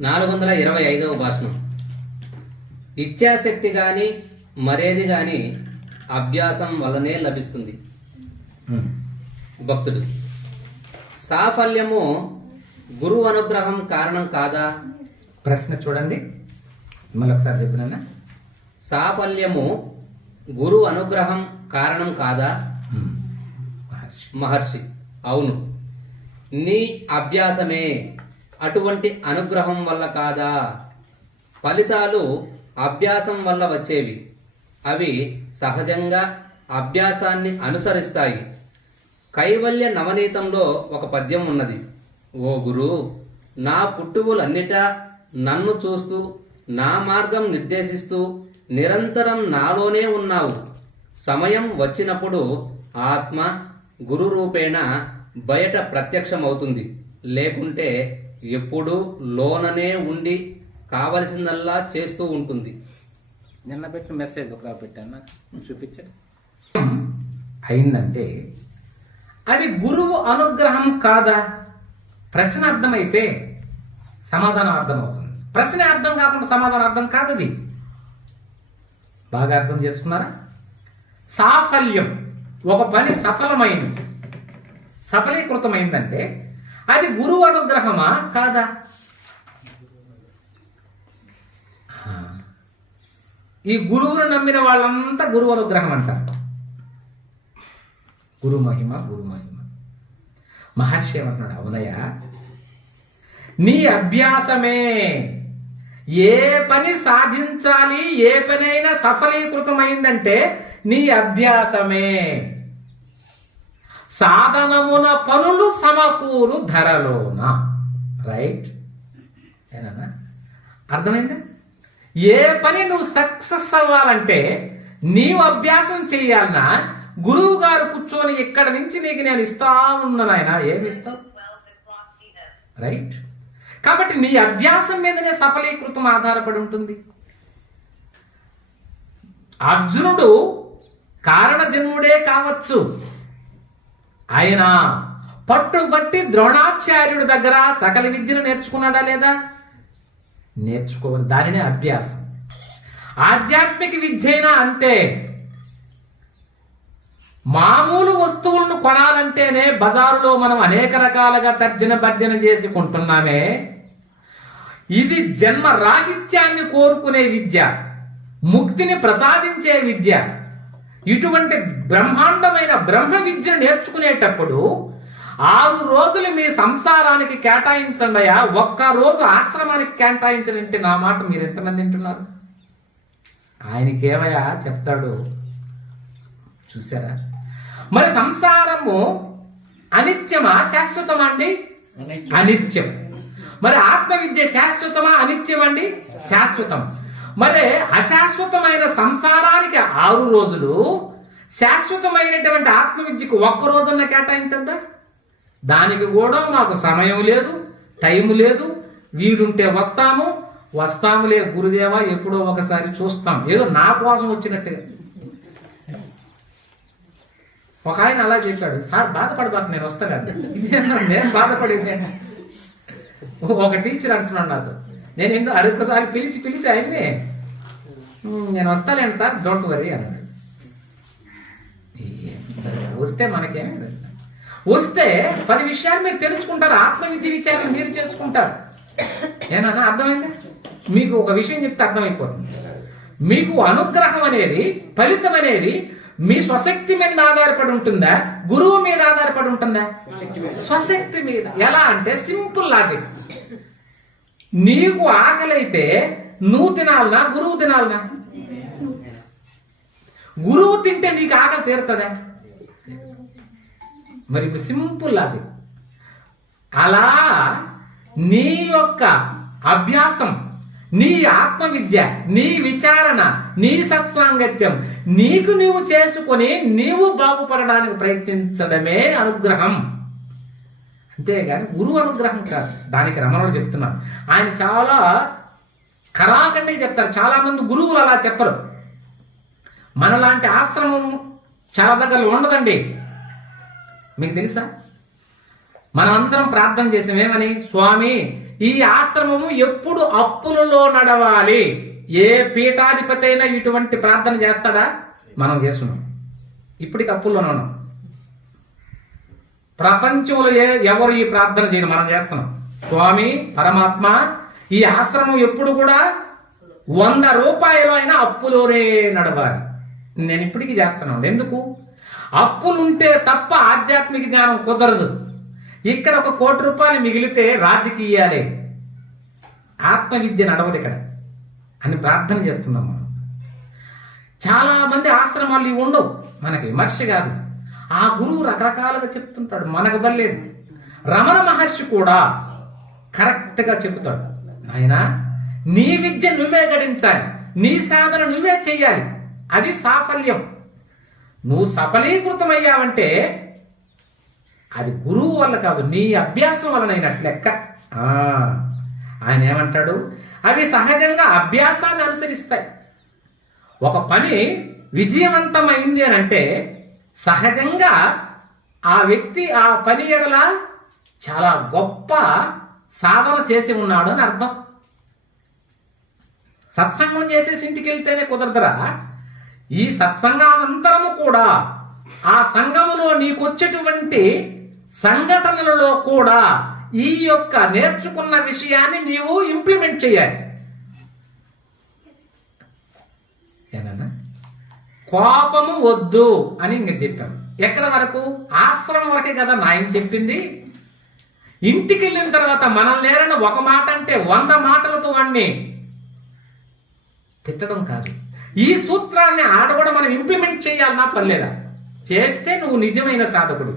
నాలుగు వందల ఇరవై ఐదవ భాషణం. ఇచ్ఛాశక్తి గాని మరేది గాని అభ్యాసం వల్లనే లభిస్తుంది. భక్తుడు. సాఫల్యము గురువు అనుగ్రహం కారణం కాదా? ప్రశ్న చూడండి. మళ్ళీ ఒకసారి చెప్పినా సాఫల్యము గురు అనుగ్రహం కారణం కాదా? మహర్షి. అవును. నీ అభ్యాసమే. అటువంటి అనుగ్రహం వల్ల కాదా? ఫలితాలు అభ్యాసం వల్ల వచ్చేవి. అవి సహజంగా అభ్యాసాన్ని అనుసరిస్తాయి. కైవల్య నవనీతంలో ఒక పద్యం ఉన్నది. ఓ గురు నా పుట్టువులన్నిటా నన్ను చూస్తూ నా మార్గం నిర్దేశిస్తూ నిరంతరం నాలోనే ఉన్నావు. సమయం వచ్చినప్పుడు ఆత్మ గురు రూపేణ బయట ప్రత్యక్షమవుతుంది. లేకుంటే ఎప్పుడూ లోననే ఉండి కావలసిందల్లా చేస్తూ ఉంటుంది. నిన్న పెట్టిన మెసేజ్ ఒక పెట్టాను నాకు. చూపించండి అయిందంటే అది గురువు అనుగ్రహం కాదా? ప్రశ్న అర్థమైతే సమాధానం అర్థమవుతుంది. ప్రశ్న అర్థం కాకుండా సమాధానం అర్థం కాదు అది బాగా అర్థం చేసుకున్నారా? సాఫల్యం. ఒక పని సఫలమైంది. సఫలీకృతమైందంటే అది గురువు అనుగ్రహమా? కాదా? ఈ గురువును నమ్మిన వాళ్ళంతా గురువు అనుగ్రహం అంటారు. గురు మహిమ గురు మహిమ. మహర్షి ఏమంటున్నాడు అవునయ్యా? నీ అభ్యాసమే. ఏ పని సాధించాలి ఏ పనైనా సఫలీకృతమైందంటే నీ అభ్యాసమే. సాధనమున పనులు సమకూరు ధరలోన. రైట్ ఏనా? అర్థమైందా? ఏ పని నువ్వు సక్సెస్ అవ్వాలంటే నీవు అభ్యాసం చేయాలన్నా గురువు గారు కూర్చొని ఇక్కడ నుంచి నీకు నేను ఇస్తా ఉన్నాను ఆయన ఏమి ఇస్తావు? రైట్ కాబట్టి నీ అభ్యాసం మీదనే సఫలీకృతం ఆధారపడి ఉంటుంది. అర్జునుడు కారణ జన్ముడే కావచ్చు. ఆయన పట్టుబట్టి ద్రోణాచార్యుడి దగ్గర సకల విద్యను నేర్చుకున్నాడా లేదా? నేర్చుకోవాలి దానినే అభ్యాసం. ఆధ్యాత్మిక విద్యైనా అంతే. మామూలు వస్తువులను కొనాలంటేనే బజారులో మనం అనేక రకాలుగా తర్జన భర్జన చేసి కొంటున్నామే. ఇది జన్మ రాహిత్యాన్ని కోరుకునే విద్య ముక్తిని ప్రసాదించే విద్య. ఇటువంటి బ్రహ్మాండమైన బ్రహ్మ విద్యను నేర్చుకునేటప్పుడు ఆరు రోజులు మీ సంసారానికి కేటాయించండి అయ్యా. ఒక్క రోజు ఆశ్రమానికి కేటాయించనంటే నా మాట మీరు ఎంతమంది వింటున్నారు? ఆయనకేమయ్యా చెప్తాడు? చూసారా మరి సంసారము అనిత్యమా శాశ్వతమా అండి? అనిత్యం. మరి ఆత్మ విద్య శాశ్వతమా అనిత్యం అండి శాశ్వతం. మరి అశాశ్వతమైన సంసారానికి ఆరు రోజులు శాశ్వతమైనటువంటి ఆత్మవిద్యకు ఒక్క రోజున్న కేటాయించద్దా? దానికి కూడా మాకు సమయం లేదు టైం లేదు వీరుంటే వస్తాము వస్తాములే గురుదేవా ఎప్పుడో ఒకసారి చూస్తాం. ఏదో నా కోసం వచ్చినట్టుగా ఒక ఆయన అలా చెప్పాడు సార్ బాధపడబాక నేను వస్తాను ఇది నేను బాధపడింది ఒక టీచర్ అంటున్నాడు నాతో నేను ఎందుకు అడుగుసారి పిలిచి పిలిచి ఆయన్ని నేను వస్తాలేండి సార్ డోంట్ వరీ అన్నాడు. వస్తే మనకేమి వస్తే పది విషయాలు మీరు తెలుసుకుంటారు ఆత్మవిద్య విచారం మీరు చేసుకుంటారు. ఏనన్నా అర్థమైంది? మీకు ఒక విషయం చెప్తే అర్థమైపోతుంది. మీకు అనుగ్రహం అనేది ఫలితం అనేది మీ స్వశక్తి మీద ఆధారపడి ఉంటుందా? గురువు మీద ఆధారపడి ఉంటుందా? స్వశక్తి మీద. ఎలా అంటే సింపుల్ లాజిక్. నీకు ఆకలైతే నువ్వు తినాలనా? గురువు తినాలనా? గురువు తింటే నీకు ఆకలి తీరుతుందా? మరి ఇప్పుడు సింపుల్ లాజిక్. అలా నీ యొక్క అభ్యాసం నీ ఆత్మవిద్య నీ విచారణ నీ సత్సాంగత్యం నీకు నువ్వు చేసుకొని నీవు బాగుపడడానికి ప్రయత్నించడమే అనుగ్రహం. అంతేగాని గురువు అనుగ్రహం కాదు దానికి రమణుడు చెప్తున్నారు ఆయన చాలా కరాఖండిగా చెప్తారు. చాలామంది గురువులు అలా చెప్పరు. మనలాంటి ఆశ్రమం చాలా దగ్గరలో ఉండదండి. మీకు తెలుసా? మనమందరం ప్రార్థన చేసాం ఏమని? స్వామి ఈ ఆశ్రమము ఎప్పుడు అప్పులలో నడవాలి? ఏ పీఠాధిపతి అయినా ఇటువంటి ప్రార్థన చేస్తాడా? మనం చేస్తున్నాం. ఇప్పటికి అప్పుల్లోనే ఉన్నాం. ప్రపంచంలో ఏ ఎవరు ఈ ప్రార్థన చేయరు మనం చేస్తున్నాం. స్వామి పరమాత్మ ఈ ఆశ్రమం ఎప్పుడు కూడా వంద రూపాయలు అయినా అప్పులోనే నడవాలి. నేను ఇప్పటికీ చేస్తున్నాను. ఎందుకు? అప్పులుంటే తప్ప ఆధ్యాత్మిక జ్ఞానం కుదరదు. ఇక్కడ ఒక కోటి రూపాయలు మిగిలితే రాజకీయాలే. ఆత్మవిద్య నడవదు ఇక్కడ. అని ప్రార్థన చేస్తున్నాం మనం. చాలా మంది ఆశ్రమాలు ఇవి ఉండవు. మనకి విమర్శ కాదు. ఆ గురువు రకరకాలుగా చెప్తుంటాడు. మనకు వల్లేదు రమణ మహర్షి కూడా కరెక్ట్గా చెబుతాడు. ఆయన నీ విద్య నువ్వే గడించాలి. నీ సాధన నువ్వే చేయాలి అది సాఫల్యం. నువ్వు సఫలీకృతమయ్యావంటే అది గురువు వల్ల కాదు నీ అభ్యాసం వలనైనట్లు లెక్క. ఆయన ఏమంటాడు? అవి సహజంగా అభ్యాసాన్ని అనుసరిస్తాయి. ఒక పని విజయవంతమైంది అని అంటే సహజంగా ఆ వ్యక్తి ఆ పని ఎడల చాలా గొప్ప సాధన చేసి ఉన్నాడు అని అర్థం. సత్సంగం చేసేసి ఇంటికి వెళ్తేనే కుదరదురా. ఈ సత్సంగానంతరము కూడా ఆ సంఘములో నీకొచ్చేటువంటి సంఘటనలలో కూడా ఈ యొక్క నేర్చుకున్న విషయాన్ని నీవు ఇంప్లిమెంట్ చేయాలి. కోపము వద్దు అని ఇంక చెప్పాను ఎక్కడ వరకు? ఆశ్రమం వరకే కదా నాయన చెప్పింది. ఇంటికి వెళ్ళిన తర్వాత మనం లేరని ఒక మాట అంటే వంద మాటలతో వాడిని తిట్టడం కాదు. ఈ సూత్రాన్ని ఆడ కూడా మనం ఇంప్లిమెంట్ చేయాలన్నా పర్లేదా? చేస్తే నువ్వు నిజమైన సాధకుడు.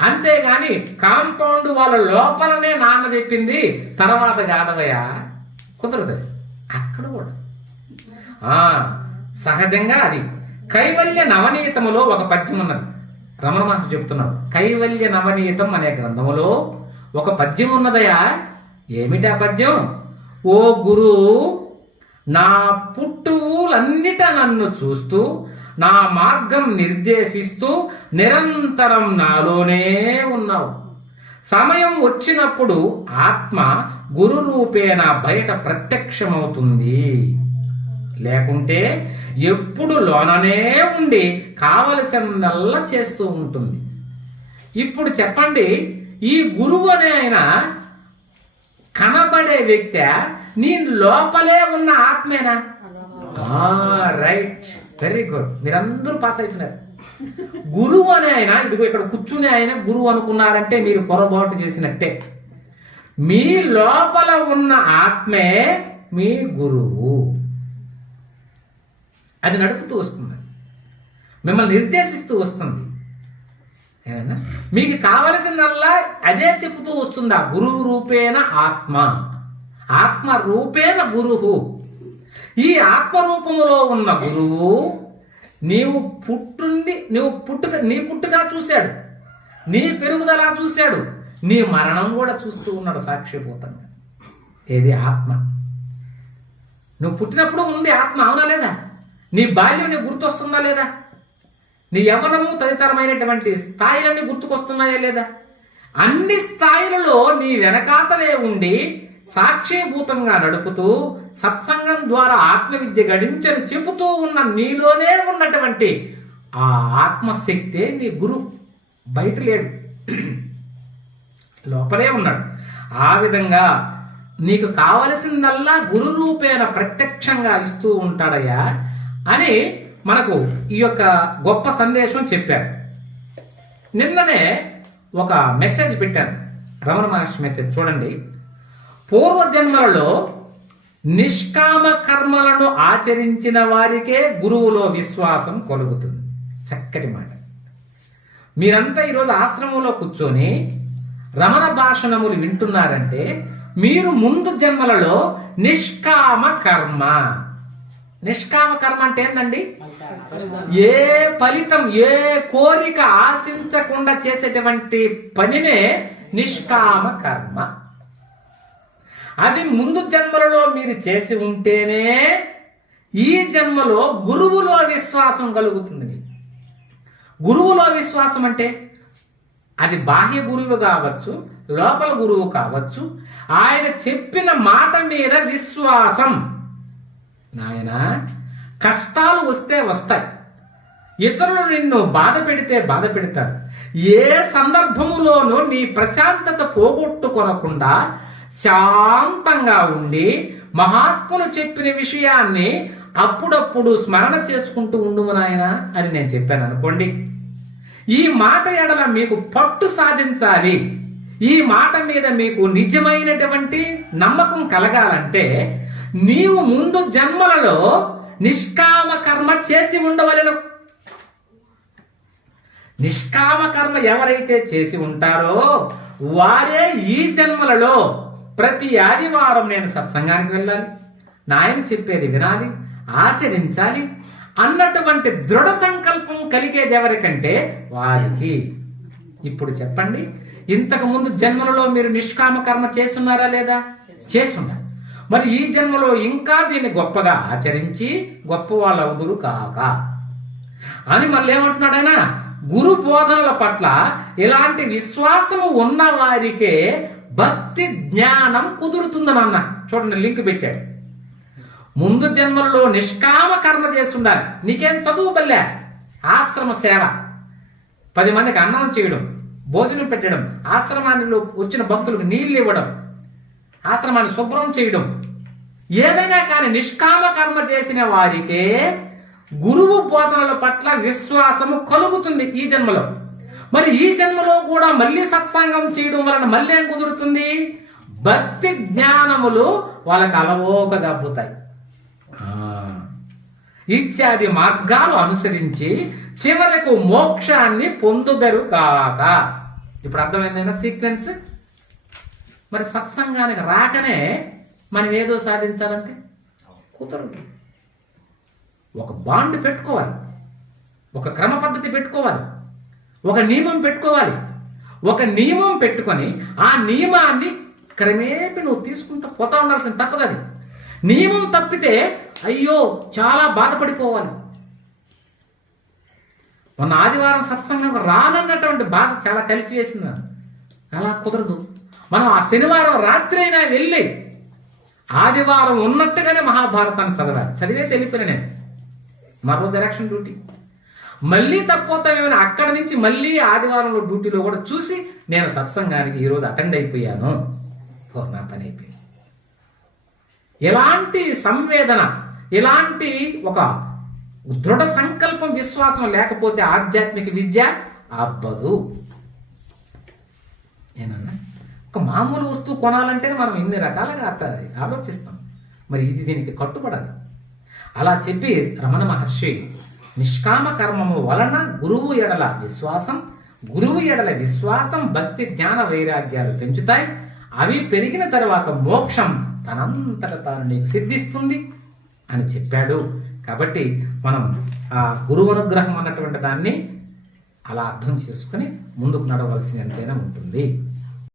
అంతేగాని కాంపౌండ్ వాళ్ళ లోపలనే నాన్న చెప్పింది తర్వాత కాదవయ్యా కుదరదు. అక్కడ కూడా. ఆ సహజంగా అది. కైవల్య నవనీతములో ఒక పద్యం ఉన్నది. రమణ మహర్షి చెప్తున్నాడు కైవల్య నవనీతం అనే గ్రంథములో ఒక పద్యం ఉన్నదయా? ఏమిటి ఆ పద్యం? ఓ గురు నా పుట్టువులన్నిట నన్ను చూస్తూ నా మార్గం నిర్దేశిస్తూ నిరంతరం నాలోనే ఉన్నావు. సమయం వచ్చినప్పుడు ఆత్మ గురు రూపేణ బయట ప్రత్యక్షమవుతుంది. లేకుంటే ఎప్పుడు లోననే ఉండి కావలసినల్లా చేస్తూ ఉంటుంది. ఇప్పుడు చెప్పండి ఈ గురువు అనే ఆయన కనబడే వ్యక్తి నీ లోపలే ఉన్న ఆత్మేనా? రైట్. Very good. మీరందరూ పాస్ అయిపోయినారు. గురువు అనే ఆయన ఇదిగో ఇక్కడ కూర్చునే ఆయన గురువు అనుకున్నారంటే మీరు పొరపాటు చేసినట్టే. మీ లోపల ఉన్న ఆత్మే మీ గురువు. అది నడుపుతూ వస్తుంది. మిమ్మల్ని నిర్దేశిస్తూ వస్తుంది. ఏమన్నా మీకు కావలసిందల్లా అదే చెబుతూ వస్తుంది ఆ గురువు రూపేణ ఆత్మ. ఆత్మ రూపేణ గురువు. ఈ ఆత్మరూపములో ఉన్న గురువు నీవు పుట్టుండి నువ్వు పుట్టుక నీ పుట్టుక చూశాడు. నీ పెరుగుదల చూశాడు. నీ మరణం కూడా చూస్తూ ఉన్నాడు సాక్షిభూతంగా. ఏది ఆత్మ? నువ్వు పుట్టినప్పుడు ఉంది ఆత్మ అవునా లేదా? నీ బాల్యం నీకు గుర్తొస్తుందా లేదా? నీ యవనము తదితరమైనటువంటి స్థాయిలన్నీ గుర్తుకొస్తున్నాయా లేదా? అన్ని స్థాయిలలో నీ వెనకాతలే ఉండి సాక్షిభూతంగా నడుపుతూ సత్సంగం ద్వారా ఆత్మవిద్య గడించని చెబుతూ ఉన్న నీలోనే ఉన్నటువంటి ఆ ఆత్మశక్తే నీ గురు బయట లేడు. లోపలే ఉన్నాడు. ఆ విధంగా నీకు కావలసిందల్లా గురు రూపేణ ప్రత్యక్షంగా ఇస్తూ ఉంటాడయ్యా. అని మనకు ఈ యొక్క గొప్ప సందేశం చెప్పారు. నిన్ననే ఒక మెసేజ్ పెట్టాను. రమణ మహర్షి మెసేజ్ చూడండి. పూర్వజన్మలలో నిష్కామ కర్మలను ఆచరించిన వారికే గురువులో విశ్వాసం కలుగుతుంది. చక్కటి మాట. మీరంతా ఈరోజు ఆశ్రమంలో కూర్చొని రమణ భాషణములు వింటున్నారంటే మీరు ముందు జన్మలలో నిష్కామ కర్మ. నిష్కామ కర్మ అంటే ఏంటండి ఏ ఫలితం ఏ కోరిక ఆశించకుండా చేసేటువంటి పనినే నిష్కామ కర్మ. అది ముందు జన్మలలో మీరు చేసి ఉంటేనే ఈ జన్మలో గురువులో విశ్వాసం కలుగుతుంది. గురువులో విశ్వాసం అంటే అది బాహ్య గురువు కావచ్చు లోపల గురువు కావచ్చు ఆయన చెప్పిన మాట మీద విశ్వాసం. నాయన కష్టాలు వస్తే వస్తాయి. ఇతరులు నిన్ను బాధ పెడితే బాధ పెడతారు. ఏ సందర్భములోనూ నీ ప్రశాంతత పోగొట్టుకొనకుండా శాంతంగా ఉండి మహాత్ములు చెప్పిన విషయాన్ని అప్పుడప్పుడు స్మరణ చేసుకుంటూ ఉండుము నాయన అని నేను చెప్పాను అనుకోండి. ఈ మాట ఎడల మీకు పట్టు సాధించాలి. ఈ మాట మీద మీకు నిజమైనటువంటి నమ్మకం కలగాలంటే నీవు ముందు జన్మలలో నిష్కామ కర్మ చేసి ఉండవలను. నిష్కామ కర్మ ఎవరైతే చేసి ఉంటారో వారే ఈ జన్మలలో ప్రతి ఆదివారం నేను సత్సంగానికి వెళ్ళాలి. నాయన చెప్పేది వినాలి ఆచరించాలి అన్నటువంటి దృఢ సంకల్పం కలిగేది ఎవరికంటే వారికి. ఇప్పుడు చెప్పండి ఇంతకు ముందు జన్మలలో మీరు నిష్కామ కర్మ చేస్తున్నారా లేదా? చేస్తున్నారు. మరి ఈ జన్మలో ఇంకా దీన్ని గొప్పగా ఆచరించి గొప్ప వాళ్ళు అవుదురు కాక. అని మళ్ళీ ఏమంటున్నాడైనా గురు బోధనల పట్ల ఇలాంటి విశ్వాసము ఉన్న వారికే భక్తి జ్ఞానం కుదురుతుందని అన్న చూడండి లింక్ పెట్టాడు. ముందు జన్మలలో నిష్కామ కర్మ చేస్తుండాలి. నీకేం చదువు బల్లే? ఆశ్రమ సేవ. పది మందికి అన్నం చేయడం భోజనం పెట్టడం ఆశ్రమానిలో వచ్చిన భక్తులకు నీళ్ళు ఇవ్వడం ఆశ్రమాన్ని శుభ్రం చేయడం. ఏదైనా కానీ నిష్కామ కర్మ చేసిన వారికే గురువు బోధనల పట్ల విశ్వాసము కలుగుతుంది ఈ జన్మలో. మరి ఈ జన్మలో కూడా మళ్ళీ సత్సంగం చేయడం వలన మళ్ళీ ఏం కుదురుతుంది? భక్తి జ్ఞానములు వాళ్ళకి అలవోక దబ్బుతాయి. ఇత్యాది మార్గాలు అనుసరించి చివరకు మోక్షాన్ని పొందుదరు కాక. ఇప్పుడు అర్థమైందైనా సీక్వెన్స్ మరి సత్సంగానికి రాకనే మనం ఏదో సాధించాలంటే? కుదరదు. ఒక బాండ్ పెట్టుకోవాలి. ఒక క్రమ పద్ధతి పెట్టుకోవాలి. ఒక నియమం పెట్టుకోవాలి. ఒక నియమం పెట్టుకొని ఆ నియమాన్ని క్రమేపీ నువ్వు తీసుకుంటూ పోతా ఉండాల్సిన తప్పదు అది. నియమం తప్పితే అయ్యో చాలా బాధపడిపోవాలి. మొన్న ఆదివారం సత్సంగం రానన్నటువంటి బాధ చాలా కలిసి వేసింది అలా కుదరదు. మనం ఆ శనివారం రాత్రి అయినా వెళ్ళి ఆదివారం ఉన్నట్టుగానే మహాభారతాన్ని చదవాలి. చదివేసి వెళ్ళిపోయినా నేను. మరో ఎలక్షన్ డ్యూటీ. మళ్ళీ తక్కువ ఏమైనా అక్కడ నుంచి మళ్ళీ ఆదివారంలో డ్యూటీలో కూడా చూసి నేను సత్సంగానికి ఈరోజు అటెండ్ అయిపోయాను. నా పని అయిపోయింది. ఎలాంటి సంవేదన ఎలాంటి ఒక దృఢ సంకల్పం విశ్వాసం లేకపోతే ఆధ్యాత్మిక విద్య అబ్బదు. ఒక మామూలు వస్తువు కొనాలంటే మనం ఇన్ని రకాలుగా ఆలోచిస్తాం. మరి ఇది దీనికి కట్టుబడదు. అలా చెప్పి రమణ మహర్షి నిష్కామ కర్మము వలన గురువు ఎడల విశ్వాసం గురువు ఎడల విశ్వాసం భక్తి జ్ఞాన వైరాగ్యాలు పెంచుతాయి. అవి పెరిగిన తర్వాత మోక్షం తనంతట తాను నీకు సిద్ధిస్తుంది అని చెప్పాడు. కాబట్టి మనం ఆ గురువు అనుగ్రహం అన్నటువంటి దాన్ని అలా అర్థం చేసుకుని ముందుకు నడవలసినంతైనా ఉంటుంది.